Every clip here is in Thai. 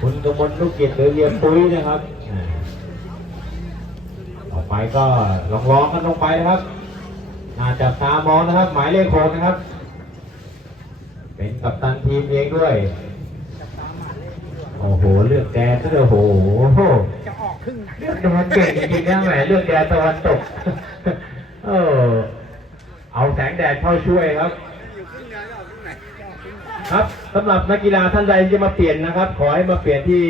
คุณกมลลูกเกียรติหรือเรียนปุ้ยนะครับอ่าต่อไปก็ลองร้องกันลงไปนะครับน่าจับตามองนะครับ หมายเลขหกนะครับ เป็นกัปตันทีมเองด้วย โอ้โห เลือกแดนซะด้วยโอ้โหจะออกครึ่งเลือกแดนเก่งจริงๆนะแหมเลือกแดนตะวันตกเออเอาแสงแดดเข้าช่วยครับ ครับสำหรับนักกีฬาท่านใดที่จะมาเปลี่ยนนะครับ ขอให้มาเปลี่ยนที่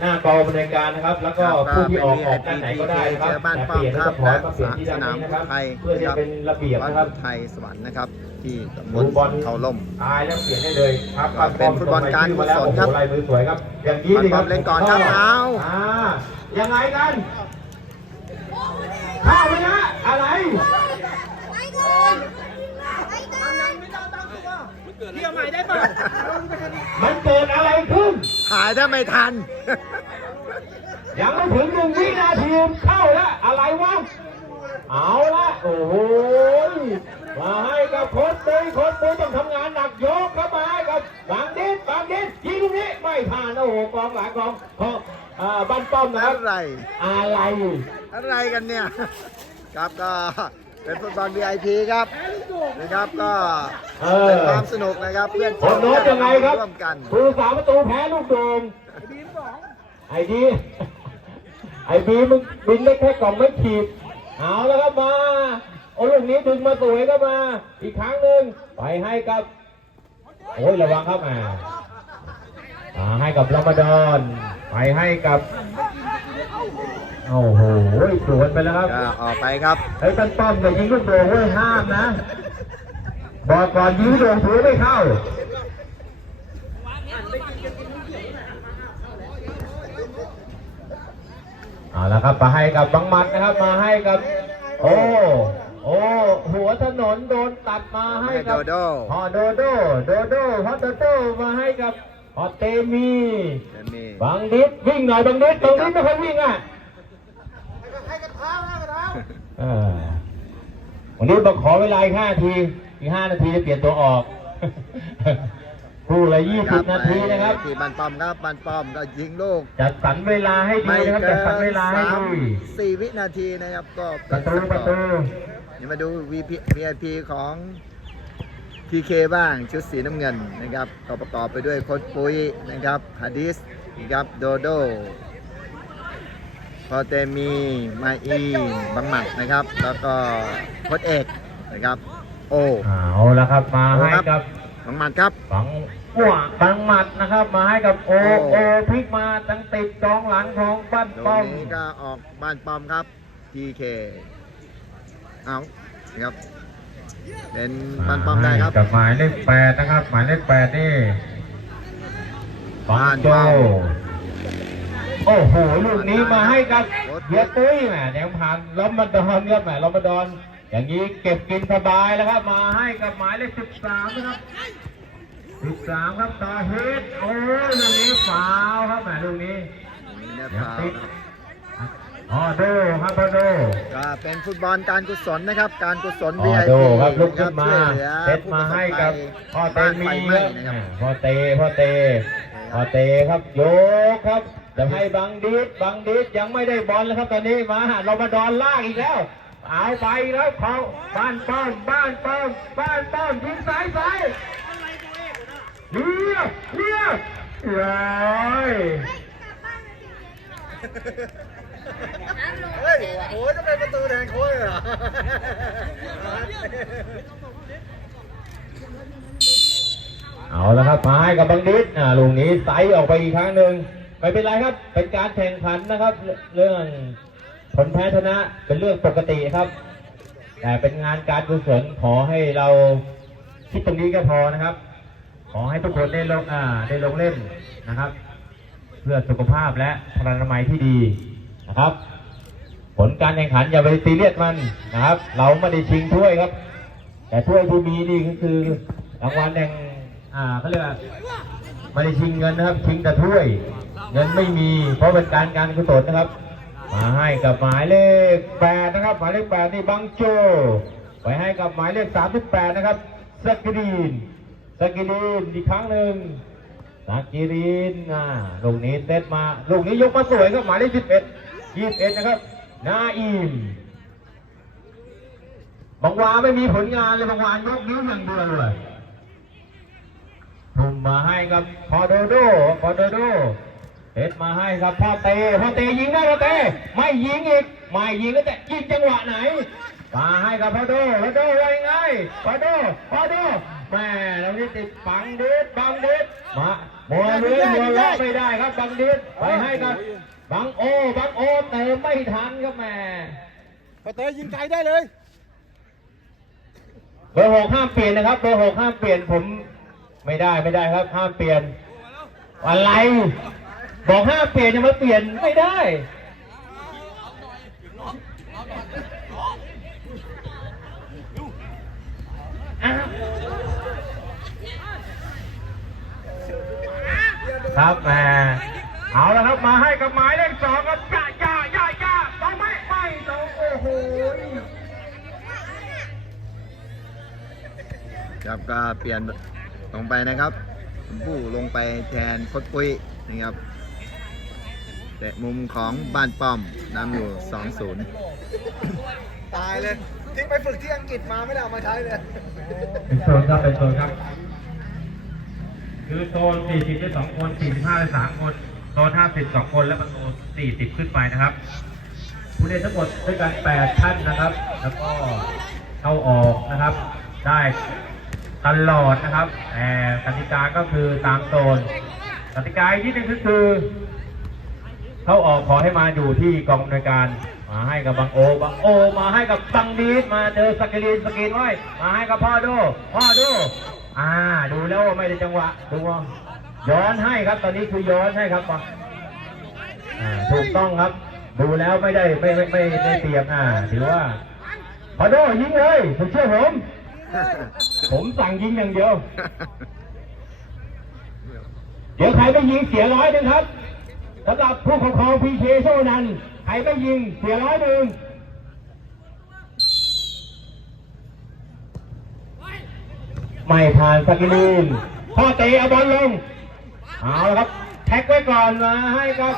หน้ากองบรรณาธิการนะครับ แล้วก็ผู้ที่ออกออกด้านไหนก็ได้นะครับแต่เปลี่ยนแล้วก็ขอให้มาเปลี่ยนที่ด้านนี้นะครับเพื่อจะเป็นระเบียบวัดนะครับไทยสวรรค์นะครับที่ตำบดูลบอลเขาล่มตายแล้วเปลี่ยนได้เลยครับก็เป็นฟุตบอลการกุศลครับโอ้โหลายมือสวยครับอย่างนี้ดีครับบอลเล่นก่อนครับเอาอ่ายังไงกันข้าวไหมนะอะไร เที่ยวใหม่ได้ป่ะมันเกิดอะไรขึ้น หายถ้าไม่ทัน ยังไม่ถึงหนึ่งวินาทีเข้าแล้วอะไรวะ เอาละโอ้โหมาให้กับโค้ชปุ้ยโค้ชปุ้ยต้องทำงานหนักยกเข้ามาให้กับบางดิสบางดิสยิงลูกนี้ไม่ผ่านโอ้โหกองหลังของของบ้านป้อมนะอะไร อะไร อะไรกันเนี่ย ครับก็ เป็นฟุตบอล VIP ครับนะครับก็เอเป็นอความสนุกนะครับเพื่อนคนโน้ตยังไงครับร่วมกันผู้สาประตูแพ้ลูกโดมไอ้ดีไอ้บีมึงบินได้แค่กล่องไม่ขีดเอาแล้วครับมาโอ้ลูกนี้ดึงมาสวยก็มา อีกครั้งหนึ่งไปให้กับโอ้ยระวังครับอ่าอ่าให้กับรามาดอนไปให้กับ โอ้โหสวนไปแล้วครับก็ออกไปครับไอ้ต้นต้นอย่ายิงลูกโด่งเว้ยห้ามนะ บอกก่อนยิงลูกโด่งถือไม่เข้าเอาละครับมาให้กับบังหมัดนะครับ มาให้กับ โอ้โอ้หัวถนนโดนตัดมาให้กับโดโดฮอโดโดโดโดฮอโดโดมาให้กับฮอเตมีเดี๋ยวมีบังดิษวิ่งหน่อยบังดิษบังดิษไม่ค่อยวิ่งอะให้กระ เท้าให้กระเท้าเออวันนี้บอกขอเวลาอีกห้านาทีอีกห้านาทีจะเปลี่ยนตัวออก คู่ละยี่สิบนาทีนะครับ ที่บันป้อมครับบันป้อมก็ยิงลูกจัดสรรเวลาให้ดีไม่นะครับเกิจัดสรรนเวลาให้สามดีสี่วินาทีนะครับก็ประเป็นตูประตูเดี๋ยวมาดู VP VIP ของ PK บ้างชุดสีน้ำเงินนะครับก็ประกอบไปด้วยโค้ชปุ้ยนะครับฮาดิสนะครับโดโด พอเตมีมาอีบังหมัดนะครับ แล้วก็โค้ชเอกนะครับ โอเอาละครับมาให้กับบังหมัดครับฝังอ้วบังหมัดนะครับ มาให้กับโอโอ้โอพลิกมาตั้งติดกองหลังของบ้านตรป้องมนี้ก็ออกบ้านปอมครับ PK เอานะครับเป็นบ้านปอมได้ครับกับหมายเลขแปดนะครับ หมายเลขแปดนี่ปังโจบ้านเป้า โอ้โหลูกนี้มาให้กับรถเฮียตุ้ยแหมแนวผ่านลอมบันดอนครับแหมลอมบันดอน อย่างนี้เก็บกินสบายแล้วครับมาให้กับหมายเลขสิบสามนะครับสิบสามครับต่อเฮดโอ้ยลูกนี้ฟาวครับแหมลูกนี้นี่นะยังฟาวติดครับออโดครับออโดก็เป็นฟุตบอลการกุศลนะครับ การกุศลออ VIP โดครับลุกขึ้นมาช่วยเหลือเซตมาให้กับพ่อเตบ้านมีไฟคไหม้รับนะครับพ่อเตพ่อเตพ่อเตครับโยกครับจะ ให้บังดิดบังดิดยังไม่ได้บอลแล้วครับตอนนี้มาเรามาดอนลากอีกแล้วเอาไปแล้วเขาบ้านป้อมบ้านป้อมบ้านป้อมยิงซ้ายซ้ายเรียบเรียบร้อยเฮ้ยโอ้ยจะเป็นประตูแทนโค้ยเหรอเอาละครับมาให้กับบังดิษอ่าลูกนี้ไซออกไปอีกครั้งหนึ่ง ไม่เป็นไรครับ เป็นการแข่งขันนะครับ เรื่องผลแพ้ชนะเป็นเรื่องปกติครับ แต่เป็นงานการกุศลขอให้เราคิดตรงนี้ก็พอนะครับ ขอให้ทุกคนได้ลงอ่าได้ลงเล่นนะครับ เพื่อสุขภาพและพลานามัยที่ดีนะครับ ผลการแข่งขันอย่าไปซีเรียสมันนะครับ เราไม่ได้ชิงถ้วยครับ แต่ถ้วยที่มีนี่ก็คือรางวัลแห่งอ่าเขาเรียกว่าไม่ได้ชิงเงินนะครับชิงแต่ถ้วย เงินไม่มีเพราะเป็นการการกุศลนะครับ มาให้กับหมายเลขแปดนะครับ หมายเลขแปดนี่บังโจ ไปให้กับหมายเลขสามสิบแปดนะครับสกิดีนสกิดีนอีกครั้งหนึ่งสกิรินอ่าลูกนี้เซตมาลูกนี้ยกมาสวยครับหมายเลขสิบเอ็ดยี่สิบเอ็ดนะครับนาอิมบางวาไม่มีผลงานเลยบางวานยกนิ้วอย่างเดียวเลยทุ่มมาให้กับพอโดโดพอโดโด เซตมาให้กับพ่อเตพ่อเตยิงได้พ่อเตไม่ยิงอีกไม่ยิงก็แต่ยิงจังหวะไหนมาให้กับพอโดพอโดว่ายังไงพอโดพอโดแม่เรานี่ติดบังดิดบังดิดมาโมยเรือโมยล็อกไม่ได้ครับบังดิดไปให้กับบังโอบังโอเติมไม่ทันครับแม่ไปเตะยิงไกลได้เลยเบอร์หกห้ามเปลี่ยนนะครับเบอร์หกห้ามเปลี่ยนผมไม่ได้ไม่ได้ครับห้ามเปลี่ยนอะไร บอกห้ามเปลี่ยนจะมาเปลี่ยนไม่ได้ครับแหมเอาละครับมาให้กับหมายเลขสองครับจ้าจ้าจ้าจ้าต้องไม่ไม่ต้องโอ้โหครับก็เปลี่ยนลงไปนะครับผู้ลงไปแทนโคดปุ้ยนะครับ แต่มุมของบ้านป้อมนำอยู่2-0ตายเลยทิ้งไปฝึกที่อังกฤษมาไม่ได้เอามาใช้เลย เป็นโซนครับเป็นโซนครับ คือโซน 40 ได้ 2 คน 45 ได้ 3 คน โซน 50 2 คน และประตู 40 ขึ้นไปนะครับ ผู้เล่นทั้งหมดด้วยกัน 8 ท่านนะครับ แล้วก็เข้าออกนะครับ ได้ตลอดนะครับแต่กติกาก็คือตามโซน กติกาอีกที่หนึงก็คือ เขาออกขอให้มาอยู่ที่กองอำนวยการ มาให้กับบังโอบางโอ มาให้กับบังดีดมาเจอสกรีนสกรีนไว้ มาให้กับพ่อโดพ่อโดอ่า ดูแล้วไม่ได้จังหวะ ดูว่าย้อนให้ครับ ตอนนี้คือย้อนให้ครับอ่าถูกต้องครับ ดูแล้วไม่ได้ไม่ไม่ไม่ไม่เปรียบอ่าถือว่าพ่อโดยิงเลยผมเชื่อผม ผมสั่งยิงอย่างเดียว เดี๋ยวใครไม่ยิงเสียร้อยนึงครับ สำหรับผู้ปกครองพีเคโซนันใครไม่ยิงเสียร้อยหนึ่งไม่ผ่านสกิลีนพ่อเตะเอาบอลลง เอาละครับ แท็กไว้ก่อนมาให้กับ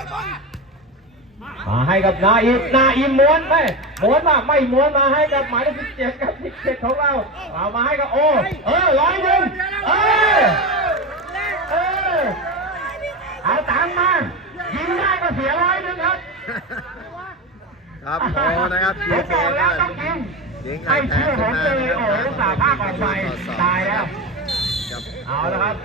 มาให้กับนาอิมนาอิมม้วนไหมม้วนมาไม่ม้วนมาให้กับหมายเลขสิบเจ็ดกับสิบเจ็ดของเราเอามาให้กับโอเออร้อยหนึ่งเอออ เอาตังค์มา ยิงได้ก็เสียร้อยหนึ่ง ครับครับโอ้นะครับผม PK บอกแล้วต้องยิงยิงไม่เชื่อผมเลยโอ้โหอุตสาห์ภาพออกไปตายแล้วครับเอาละครับ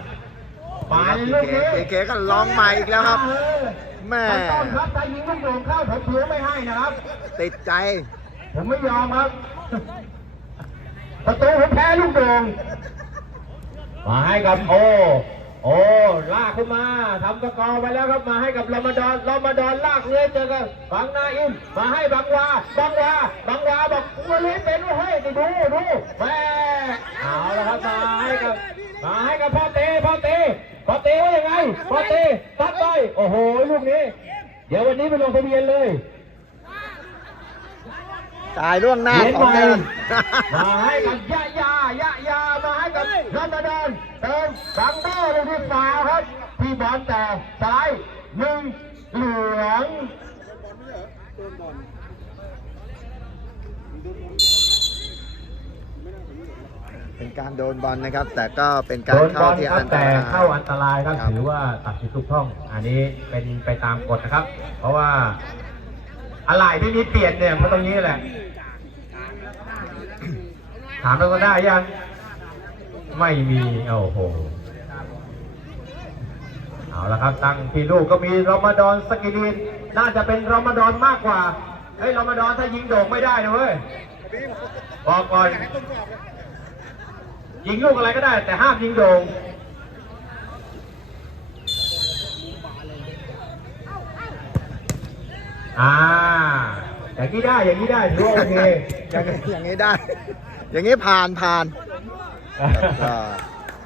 ไปครับลูก PK นี้ PK ก็ลองใหม่อีกแล้วครับเออแม่ไม่ต้องครับถ้ายิงลูกโด่งเข้าผมถือไม่ให้นะครับ ติดใจ ผมไม่ยอมครับ ประตูผมแพ้ลูกโด่งมาให้กับโอ โอ้ลากขึ้นมาทำสกอไปแล้วครับมาให้กับรอมฎอนรอมฎอนลากเลยเจอกันบังนาอิมมาให้บังวาบังวาบังวาบอกกูเลยเป็นว่าให้ไปดูดูแม่เอาละครับมาให้กับมาให้กับพ่อเตพ่อเตพ่อเตว่ายังไงพ่อเตซัดไปโอ้โหลูกนี้ เดี๋ยววันนี้ไปลงทะเบียนเลย จ่ายล่วงหน้าเขียนสองใหม่เดือนมาให้กับยะยายะยามาให้กับรัตดอนเติมสังเบ้ลูกที่สาวครับที่บอลแต่ซ้ายหนึ่งเหลืองเป็นการโดนบอลนะครับ แต่ก็เป็นโดการนบเข้าอลที่ครัอับนตแต่รายเข้าอันตรายครับครับถือว่าตัดสินทุกช่อง อันนี้เป็นไปตามกฎนะครับ เพราะว่าอะไรที่นี้เปลี่ยนเนี่ยมันตรงนี้แหละ ถามเราก็ได้ยัง ไม่มีโอ้โหเอาละครับตั้งที่ลูกก็มีรอมฎอนสกิลินน่าจะเป็นรอมฎอนมากกว่าเฮ้ยรอมฎอนถ้ายิงโด่งไม่ได้นะเว้ยบอกก่อนยิงลูกอะไรก็ได้ แต่ห้ามยิงโด่งอ่าอย่างนี้ได้อย่างนี้ได้ถือว่าโอเคอย่างนี้อย่างนี้ได้ อย่างนี้ผ่านผ่าน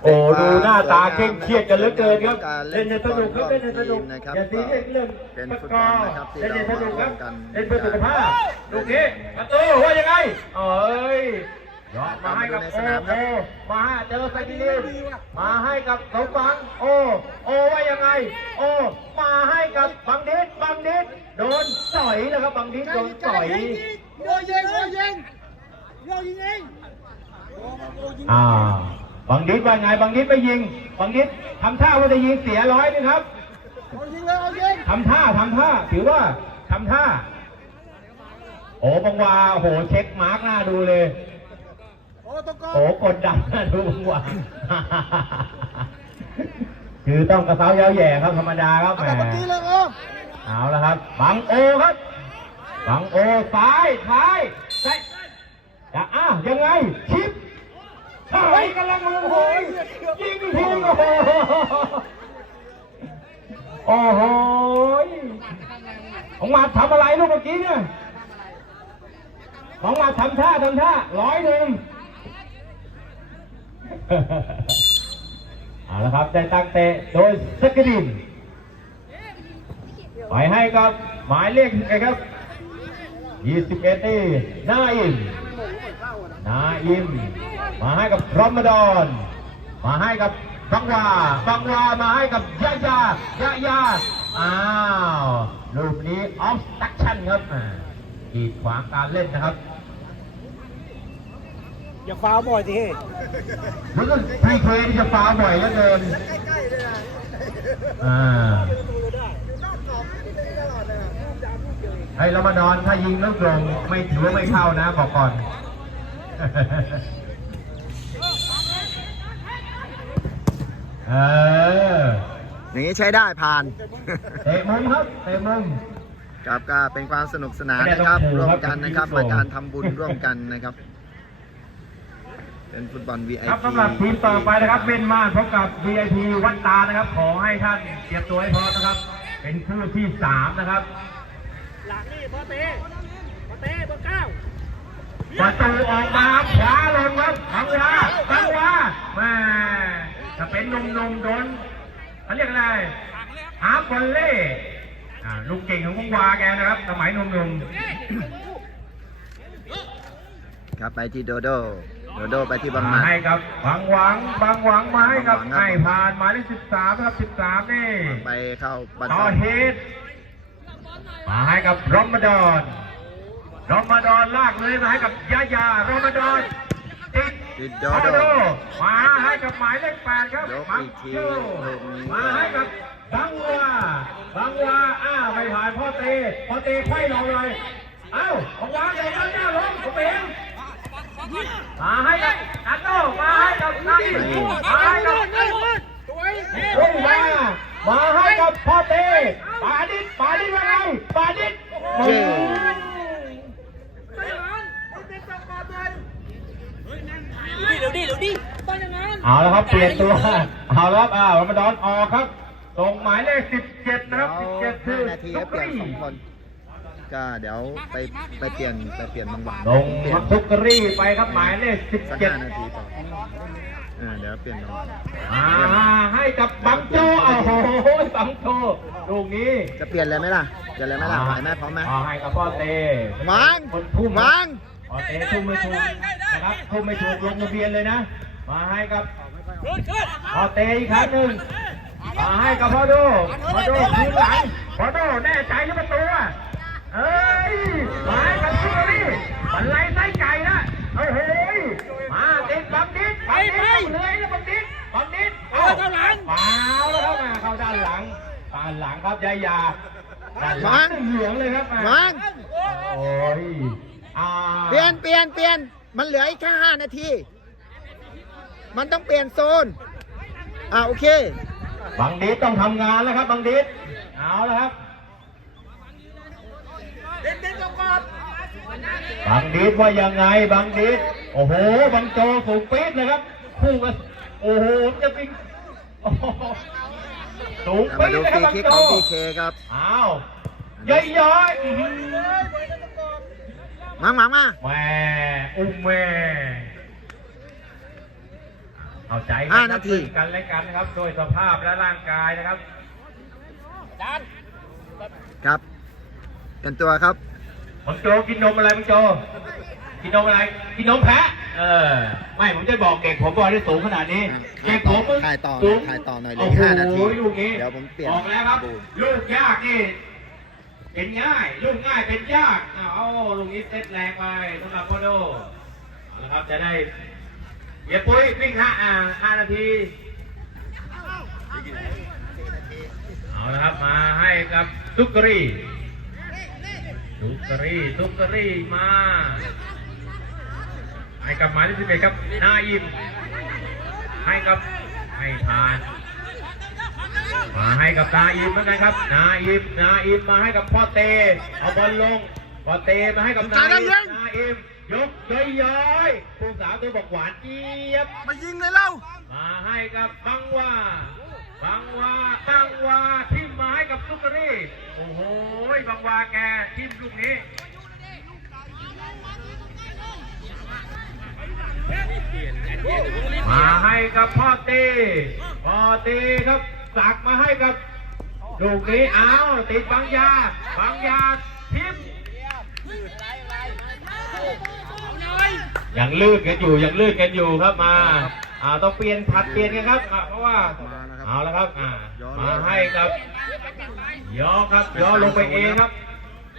โอ้ดูหน้าตาเคร่งเครียดกันเหลือเกินครับเล่นในสนุกครับเล่นในสนุกนะครับอย่าซีเรียสเรื่องเป็นฟุตกบอลร์นะครับเล่นในสนุกครับเล่นเพื่อสุขภาพลูกนี้ประตูว่ายังไงเอ้ยยอดมาให้กับโอสนามคโอรับมาเจอไซบิลินมาให้กับสมหวังโอโอว่ายังไง โอมาให้กับบังดิษบังดิษโดนต่อยนะครับบังดิษโดนต่อยโยยิงโยยิงโยยิงเอง อ่าบังดิษว่าไงบังดิษไม่ยิง บังดิษทำท่าว่าจะยิงเสียร้อยหนึงครับโยยิงเลยเอายิงทำท่าทำท่าถือว่าทำท่า โอ้บังวาโอ้โหเช็คมาร์กหน้าดูเลยโอ้ตะกอโอ้กดดันหน้าดูบังวาคือต้องกระเซ้ายาวแหย่ครับธรรมดาครับเอาแหมแบบเมื่อกี้เลยโอ้เอาละครับ บังโอครับ บังโอซ้ายท้ายซ้าย จะอ้าวยังไงชิปเฮ้ยกำลังมือโหยยิงทีโอ้โหโอ้โหของมาทำอะไรลูกเมื่อกี้เนี่ยของมาทำท่าทำท่าร้อยหนึ่งเอาละครับได้ตั้งเตะโดยสกดินไปให้กับหมายเลขไงครับ 21นี่นาอิม นาอิม มาให้กับรอมฎอน มาให้กับบังวาบังวามาให้กับยะยายะยาอ้าวลูกนี้ออฟสตักชั่นครับอ่ากีดขวางการเล่นนะครับ อย่าฟาวบ่อยสิเฮ้มันก็พีเคที่จะฟาวบ่อยเหลือเกินใกล้ๆเลยนะอ่าอยู่นอกกรอบไม่ได้ตลอดเลยอะพูดจาพูดเยอะให้เรามานอนถ้ายิงลูกลงไม่ถือว่าไม่เข้านะบอกก่อน เอออย่างนี้ใช้ได้ผ่าน เตะมุมครับเตะมุม ครับก็เป็นความสนุกสนานไม่ได้นะครับต้องขู่ร่วมครับกันนะครับเป็นทีมมาการทำบุญร่วมกันนะครับ เป็นฟุตบอล VIP ครับสำหรับทีมต่อไปนะครับเบนมาพบกับ VIP วัดตานะครับ ขอให้ท่านเตรียมตัวให้พร้อมนะครับ เป็นคู่ที่สามนะครับ หลังนี่พอเต้พอเต้เบอร์เก้า ประตูออกมาขวาลงครับบังวาบังวาแม่จะเป็นนมนมๆโดนเขาเรียกอะไรฮาร์ฟบอลเล่อ่าลูกเก่งของบังวาแกนะครับ สมัยนมนมครับไปที่โดโดโดโดไปที่ๆบังหมามัดให้กับบางหวังบางหวังมาให้กับบังหวังครับให้ผ่านหมายเลขสิบสามนะครับสิบสามนี่ไปเข้าบัตรต่อเฮดมาให้กับรอมฎอน รอมฎอนลากเลยมาให้กับยายารอมฎอนติดติดโดโดโดโดมาให้กับหมายเลขแปดครับยกมัอีกทีโจลูกนี้มาให้กับบังวาบังวาอ้าวไม่ผ่านพ่อเตพ่อเตไขว้ลงเลยเอ้าบังวาใหญ่แล้วหน้าลงผมเองมาให้กับนัตโต้มาให้กับนักมาให้กับลงมามาให้กับพ่อเต้ปาดิษปาดิษว่าไงปาดิษ เย้ เดี๋ยวดิเดี๋ยวดิต้องอย่างนั้น เอาแล้วครับเปลี่ยนตัวเอาแล้วครับอ่ารมดอนออกครับส่งหมายเลข17นะครับเดี๋ยว17คือห้านาทีก็เปลี่ยนสองคนก็เดี๋ยวไปไปเปลี่ยนไปเปลี่ยนบางหวังลงเปลี่ยมานทุกรีไปครับหมายเลขสักห้านา17ทีต่อเออเดี๋ยวเปลี่ยนบางหวังมาให้กับบังโจโอ้โหบังโจลูกนี้จะเปลี่ยนเลยไหมล่ะเปลี่ยนเลยไหมล่ะไหวไหมพร้อมไหมอ่าให้กับพ่อเต้วางคนทุ่มวางพ่อเต้ทุ่มไม่ถูกนะครับทุ่มไม่ถูกลงทะเบียนเลยนะ มาให้กับพอเตะอีกครั้งหนึ่งมาให้กับพ่อโดพ่อโดคืนหลังพ่อโดแน่ใจที่ประตูอะเอ้ยมาให้กับซูรี่บันไลไส้ไก่นะโอ้โหมาติดบังดิษบังดิษเลยนะบังดิษบังดิษเอาเข้าหลังเปล่าแล้วครับมาเข้าด้านหลังด้านหลังครับยายาด้านหลังเหลืองเลยครับมาวางโอ้ยอ่าเปลี่ยนเปลี่ยนเปลี่ยนมันเหลืออีกแค่ห้านาที มันต้องเปลี่ยนโซน อ่าโอเค บังดิษต้องทำงานแล้วครับ บังดิษเอาแล้วครับเด็ดเด็ดกอดบังดีดว่ายังไง บังดีดโอ้โห บังโจสูงปี๊ดเลยครับ คู่กัน โอ้โห จะปิงโอ้โหสูงมาปี๊ดดูเลยฟครับรีบังคิกโจของพีเคครับ อ้าวย้อยย้อยๆอื้อหือมามามาแหม่อุ้มแม่ เข้าใจกัห้านาที ซึ่งกันและกันนะครับโดยสภาพและร่างกายนะครับ ครับเป็นตัวครับบังโจกินนมอะไรบังโจ กินนมอะไร กินนมแพะเออ ไม่ผมจะบอกเด็กผมบอกได้สูงขนาดนี้อะเด็กผมมึงถ่ายต่อสูงถ่ายต่อหน่อยเหลือโอ้อีกโหห้านาทีลูกนี้เดี๋ยวผมเปลี่ยนบอกแล้วครับ ดู ลูกยากนี่ เป็นง่าย ลูกง่ายเป็นยากอ้าวเอาลูกนี้เซตแรงไปสำหรับโคโดเอาละครับจะได้ เดี๋ยวปุ้ยวิ่งห้าอ่าห้านาที เอาละครับมาให้กับซุกกรีซุกกรีซุกกรีมาให้กับหมายเลขสิบเอ็ดครับนาอิมให้กับให้ทาน มาให้กับนาอิมเหมือนกันครับนาอิมนาอิมมาให้กับพ่อเตเอาบอลลงพ่อเตมาให้กับนาอิมนาอิม ยกย้อยย้อยๆผู้สาวตัวบอกหวานเจี๊ยบ มายิงเลยเล่ามาให้กับบังวาบังวาบังวาทิมมาให้กับซุกกะรี่โอ้โหบังวาแกทิมลูกนี้มาให้กับพ่อตีพ่อตีครับสักมาให้กับลูกนี้อ้าวติดบางยาบางยาทิม ยังลื่นกันอยู่ยังลื่นกันอยู่ครับมาอ่าต้องเปลี่ยนผัดเปลี่ยนกันครับอ่าเพราะว่าเอาแล้วครับอ่ามาให้กับย่อครับย่อลงไปเองครับ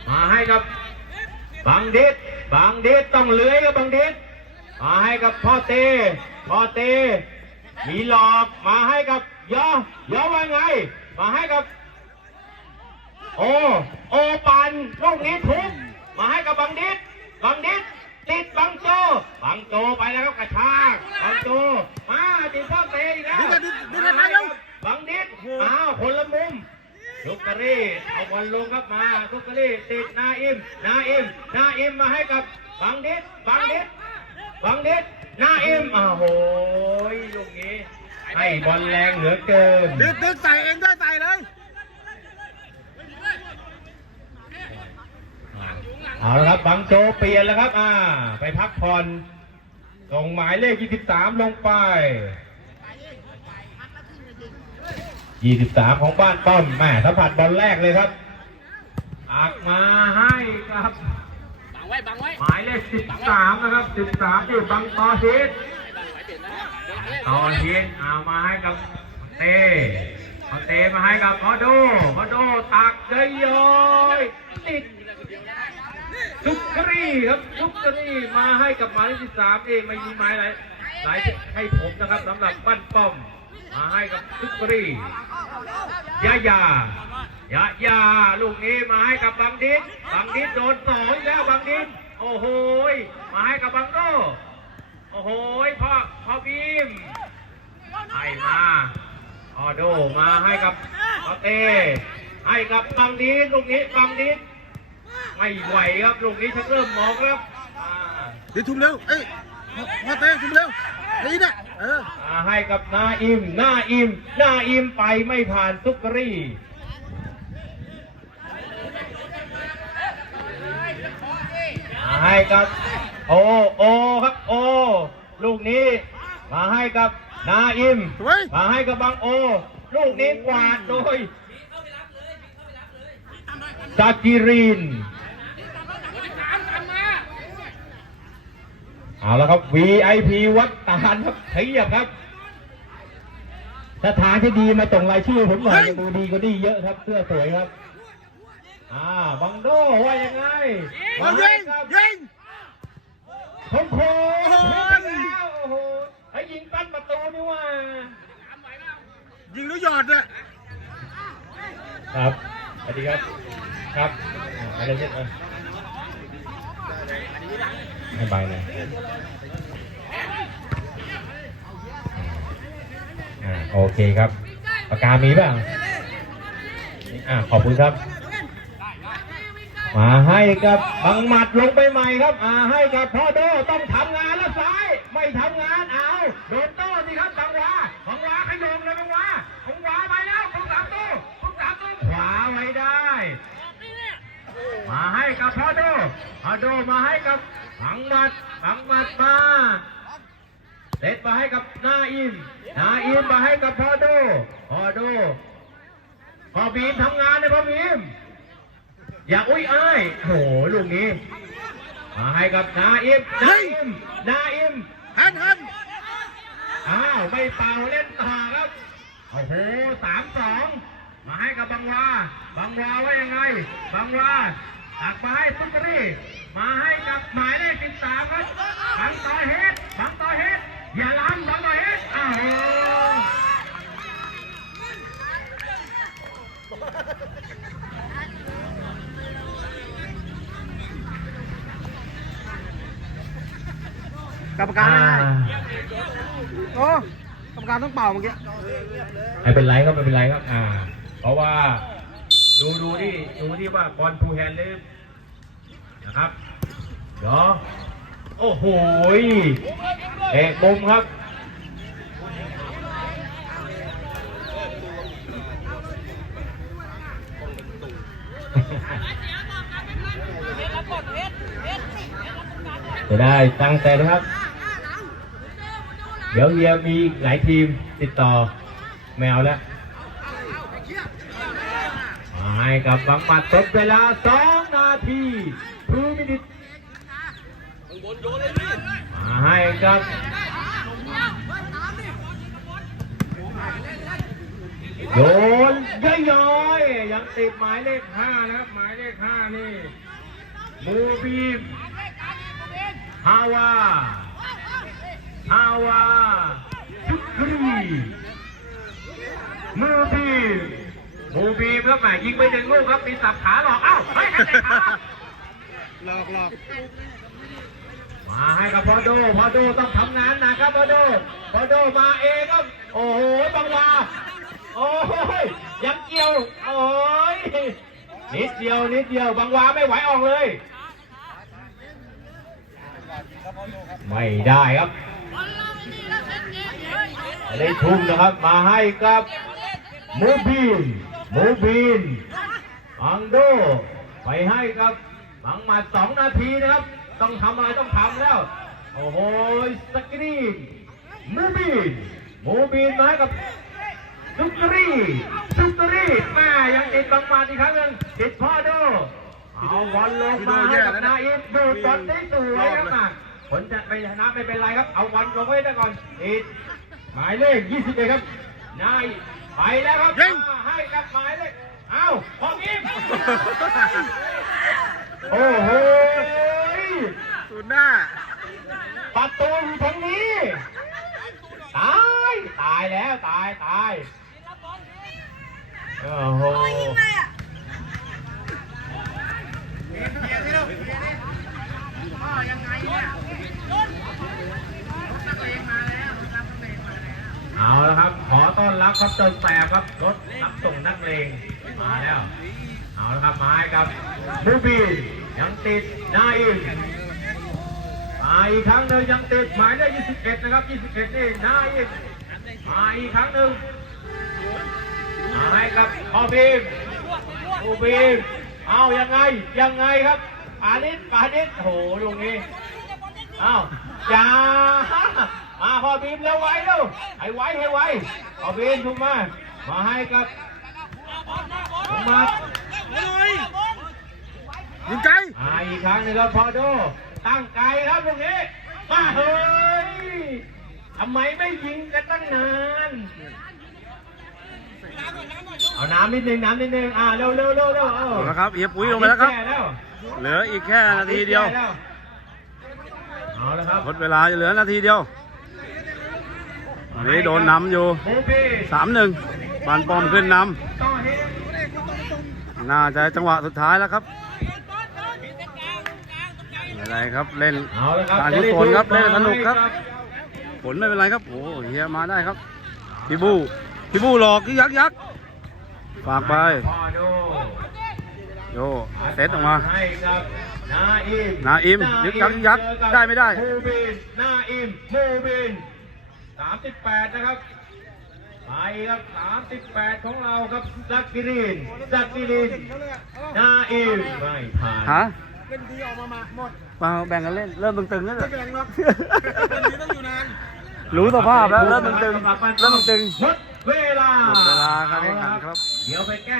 มาให้กับบังเด็ดบังเด็ดต้องเลื้อยกับบังเด็ดมาให้กับพ่อเตพ่อเตมีหลอกมาให้กับย่อย่อว่าไง มาให้กับ โอโอปันลูกนี้ทุบมาให้กับบังดิษ บังดิษติดบังโจบังโจไปแล้วครับกระชากบังโจมาติดพ่อเตอีกแล้วดิษดิษดิษให้ไปเร็วบังดิษอ้าวคนละมุมลูกกะรี่เอาบอลลงครับมาลูกกะรี่ติดนาอิมนาอิมนาอิมมาให้กับบังดิษบังดิษบังดิษนาอิมอ้าวโหยลูกนี้ให้บอลแรงเหลือเกินดึกดึกใส่เองด้วยใส่เลย เอาละครับบังโจเปลี่ยนแล้วครับอ่าไปพักผ่อนส่งหมายเลข 23 ลงไป 23 ของบ้านป้อมแม่สัมผัสบอลแรกเลยครับอักมาให้ครับบังไว้บังไว้หมายเลข 13 นะครับ 13ที่บังตอฮิตตอฮิตเอามาให้กับเต้พอเต้มาให้กับพอโดพอโดตักเยยอยๆติด ซุกกรีครับซุกกรีมาให้กับหมายเลขที่สามเองไม่มีไม้หลายหลายให้ผมนะครับสำหรับบ้านป้อม มาให้กับซุกกรียายายายาลูกนี้มาให้กับบังดิษบังดิษโดนสองแล้วบังดิษโอ้โหมาให้กับบังโดโอ้โหพ่อพ่อบีมให้มาออโดมาให้กับพ่อเต้ให้กับบังดิษลูกนี้บังดิษ ไม่ไหวครับลูกนี้ชักเริ่มมองแล้วอ่าดิทุ่มเร็ว เอ้ยพอเต้ทุ่มเร็วนี่เนี่ยเออ อ่าให้กับนาอิมนาอิมนาอิมไปไม่ผ่านซุกกรีมาให้กับโอโอครับโอ ลูกนี้ มาให้กับนาอิม สวย มาให้กับบังโอ ลูกนี้กวาดโดย ซากิรินเอาแล้วครับ VIP วัดตาลครับเทียบครับสถานที่ดีมาส่งรายชื่อผมหน่อยจะดูดีกว่านี้เยอะครับเสื้อสวยครับ อ่าบังโดว่ายังไงเอาให้ยิงกับยิงโค้งโค้งโอ้โหแล้วโอ้โหไอ้ยิงปั้นประตูนี่ว่ายิงหรือหยอดเนี่ยครับส วัสดีครับ ครับอะไรเนี่ยอะให้ใบเลยอ่าโอเคครับปากกามีเปล่านี่อ่าขอบคุณครับ มาให้กับบังหมัดลงไปใหม่ครับอ่าให้กับพ่อโดต้องทำงานแล้วซ้าย ไม่ทำงานเอาโดนโต้สิครับบังวาบังวาขยงเลยบังวา ไว้ได้ มาให้กับพ่อโดพ่อโดมาให้กับบังหมัดบังหมัดมาเด็ดมาให้กับนาอิมนาอิมมาให้กับพ่อโดพ่อโดพ่อบีมทำงานเลยพ่อบีมอย่าอุ้ยอ้ายโหลูกนี้ มาให้กับนาอิมนาอิมนาอิมหันหันอ้าวไม่เป่าเล่นต่อครับโอ้โหสามสอง มาให้กับบังวาบังวาว่ายังไง บังวาตักมาให้ซุกรีมาให้กับหมายเลขสิบสามครับบังต่อเฮดบังต่อเฮดอย่าล้ำบังต่อเฮดอ้าวกรรมการไม่ได้โอ้กรรมการต้องเป่าเมื่อกี้ไม่เป็นไรครับไม่เป็นไรครับอ่า เพราะว่าดูดูที่ดูที่ว่าบอลทูแฮนด์เลยนะครับเดี๋ยวโอ้โหยเอกมุมครับจะได้ตั้งใจนะครับ เดี๋ยวเฮียมีหลายทีมติดต่อแมวแล้วมา ให้กับบางหมัดทดเวลาสองนาทีทูมินิตมาให้กับโยนย่อยๆยังติดหมายเลขห้านะครับ หมายเลขห้านี่มูบีมฮาวาฮาวาชุกรีมือบีม มือบีมครับแหมยิงไปหนึ่งลูกครับมีสับขาหลอกเอ้าเฮ้กันขาหลอกหลอกมาให้กับพอโดพอโดต้องทำงานหนะครับพอโดพอโดมาเองครับโอ้โหบังวาโอ้ยยังเกี่ยวโอ้ยนิดเดียวนิดเดียวบังวาไม่ไหวออกเลย ไม่ได้ครับได้ทุ่มนะครับมาให้กับมูบิ นมูบินบังโดไปให้กับบังหมัดสองนาทีนะครับ ต้องทำอะไรต้องทำแล้ว โอ้โหสกรีนมูบินมูบินมาให้กับซุกรีซุกรีแม่ยังติดบังหมัดอีกครั้งหนึ่งติดพ่อโดเอาบอลลงมาให้กับนาอินดูดบอลได้สวยครับมาผลจะไปชนะไม่เป็นไรครับ เอาบอลลงไว้ได้ก่อนติดหมายเลข 21 ครับ นาย ไปแล้วครับยิง มาให้กับหมายเลขเอาพอกิมโอ้โหสุดหน้า ประตูอยู่ทางนี้ ตาย ตายแล้วตายตายโอ้โห เอาละครับ ขอต้อนรับครับเจ้าแสบครับรถรับส่งนักเลงมาแล้ว เอาละครับมาให้กับมูบียังติดนายอินมาอีกครั้งหนึ่งยังติดหมายเลข21 นะครับ 21 นี่นายอินมาอีกครั้งหนึ่งมาให้กับพอบีมมูบีมเอายังไงยังไงครับปานิดปานิดโหตรงนี้อ้าวยา มาพอบีมเร็วไว้เร็วให้ไวให้ไวพอบีมทุกมา มาให้กับทุกมายิงไกลมาอีกครั้งหนึงครับพอโดตั้งไกลครับตรงนี้มาเฮ้ยทำไมไม่ยิงกันตั้งนานเอาน้ำนิดนึงน้ำนิดนึงอ่าเร็วเร็วเร็วเร็วเออเอาละครับเอียปุ๋ยลงไปแล้วครับแก้แล้วเหลืออีกแค่นาทีเดียวแก้แล้เอาแล้วครับ หมดเวลาเหลือนาทีเดียว ตอนนี้โดนนำอยู่โมบีสามหนึ่งบานปอมขึ้นนต่อเฮดำน่าจะจังหวะสุดท้ายแล้วครับไม่เป็นไรครับเล่นเอาละครับการกุศลครับเล่นสนุกครับ ผลไม่เป็นไรครับโอ้เฮียมาได้ครับพี่บูพี่บูหลอกยักษ์ยักษ์ฝากไปพ่อดูโยเซตออกมาให้กับนาอิมนาอิมยึกยักยึกยักเจอกับได้ไม่ได้มูบินนาอิมมูบิน สามสิบแปดนะครับไปครับสามสิบแปดของเราครับซักกิรินซักกิรินนาอิมไม่ผ่านฮะเล่นดีออกมามาหมดเปล่าแบ่งกันเล่นเริ่มตึงๆแล้วไม่เนี่ยแบ่งหรอกเล่นดีต้องอยู่นานรู้สภาพแล้วเริ่มตึงๆเริ่มตึงหมดเวลาหมดเวลาการแข่งขันครับ เดี๋ยวไปแก้